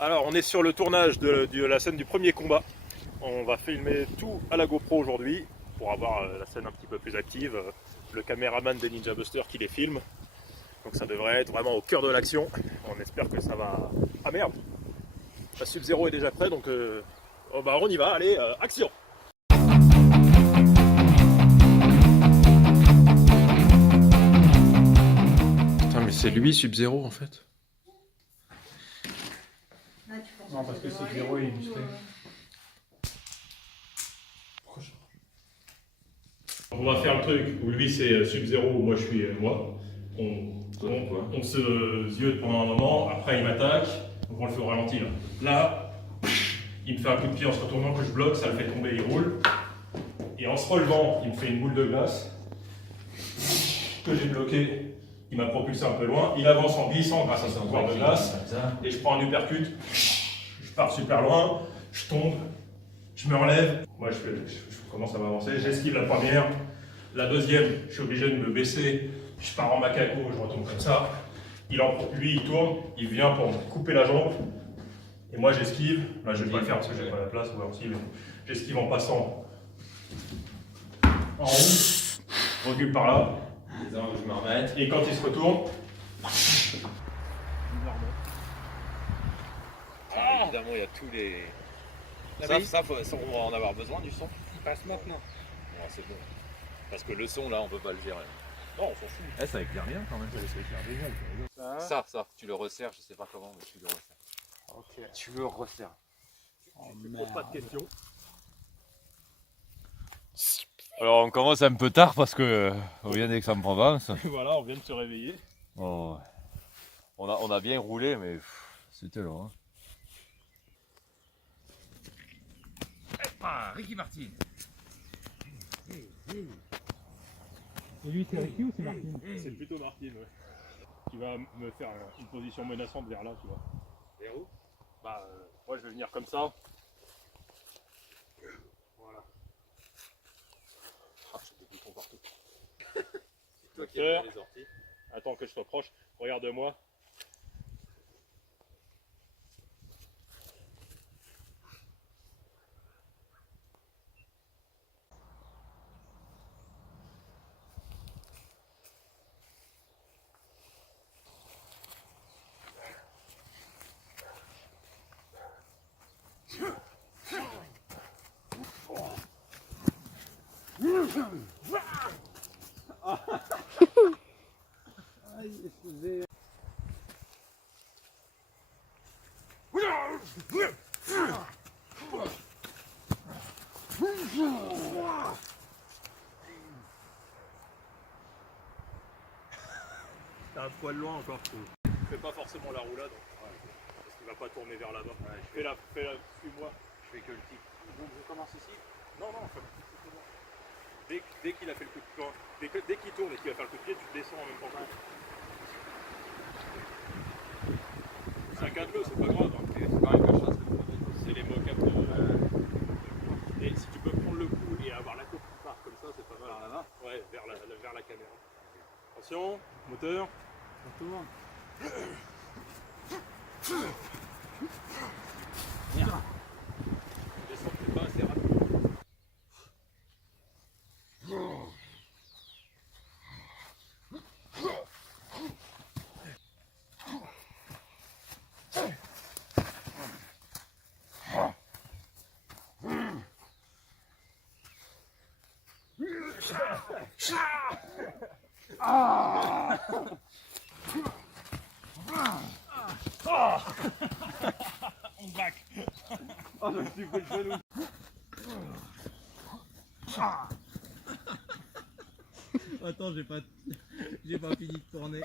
Alors, on est sur le tournage de la scène du premier combat. On va filmer tout à la GoPro aujourd'hui pour avoir la scène un petit peu plus active. Le caméraman des Ninja Busters qui les filme. Donc ça devrait être vraiment au cœur de l'action. On espère que ça va... Ah merde, la Sub-Zero est déjà prêt, donc oh bah on y va, allez, action. Putain, mais c'est lui Sub-Zero en fait. Non, parce que Sub-Zero il est musclé. On va faire le truc où lui c'est Sub-Zero, moi je suis moi. On se ziote pendant un moment, après il m'attaque, donc on le fait au ralenti là. Là, il me fait un coup de pied en se retournant que je bloque, ça le fait tomber, il roule. Et en se relevant, il me fait une boule de glace que j'ai bloqué, il m'a propulsé un peu loin. Il avance en glissant grâce à son pouvoir de glace. Et je prends un uppercut, je pars super loin, je tombe, je me relève. Moi je commence à m'avancer, j'esquive la première. La deuxième, je suis obligé de me baisser, je pars en macaco, je retombe comme ça. Lui, il tourne, il vient pour me couper la jambe. Et moi, j'esquive. Là, je vais pas le faire parce que j'ai pas la place, moi aussi, mais j'esquive en passant en haut. Je recule par là. Je me remette. Et quand il se retourne, Évidemment, il y a tous les. Ça, on va en avoir besoin du son. il passe maintenant. Bon, c'est bon. Parce que le son, là, on peut pas le gérer. Non, on s'en fout. Eh, ça éclaire bien quand même. Ça, tu le resserres, je sais pas comment, mais tu le resserres. Ok. Tu le resserres. Tu ne poses pas de questions. Alors on commence un peu tard parce que on vient d'Aix-en-Provence. Voilà, on vient de se réveiller. Oh, on a bien roulé mais c'était long. Hein. Ah, Ricky Martin. Et lui, c'est Ricky ou c'est Martine? C'est plutôt Martine, ouais. Qui va me faire une position menaçante vers là, tu vois. Vers où? Bah, moi je vais venir comme ça. Voilà. Ah, j'ai des boutons partout. C'est toi qui Docteur. as les orties. Attends que je sois proche. Regarde-moi. T'as un poil loin encore, je trouve. Fais pas forcément la roulade, parce qu'il va pas tourner vers là-bas. Suis-moi. Je fais que le tic. Donc je commence ici. Non, dès qu'il a fait le coup de pied, dès qu'il tourne et qu'il va faire le coup de pied, tu descends en même temps que lui. Saccade-le, c'est pas grave. C'est quand même que je fasse le coup. C'est les mock-ups de... Et si tu peux prendre le coup et avoir la coupe qui part comme ça, c'est pas mal. Par là-bas. Ouais, vers la caméra. Attention, moteur. Retourne. Descends peut-être pas assez rapide. On se back. Oh, je me suis fait le genou. Attends, j'ai pas fini de tourner.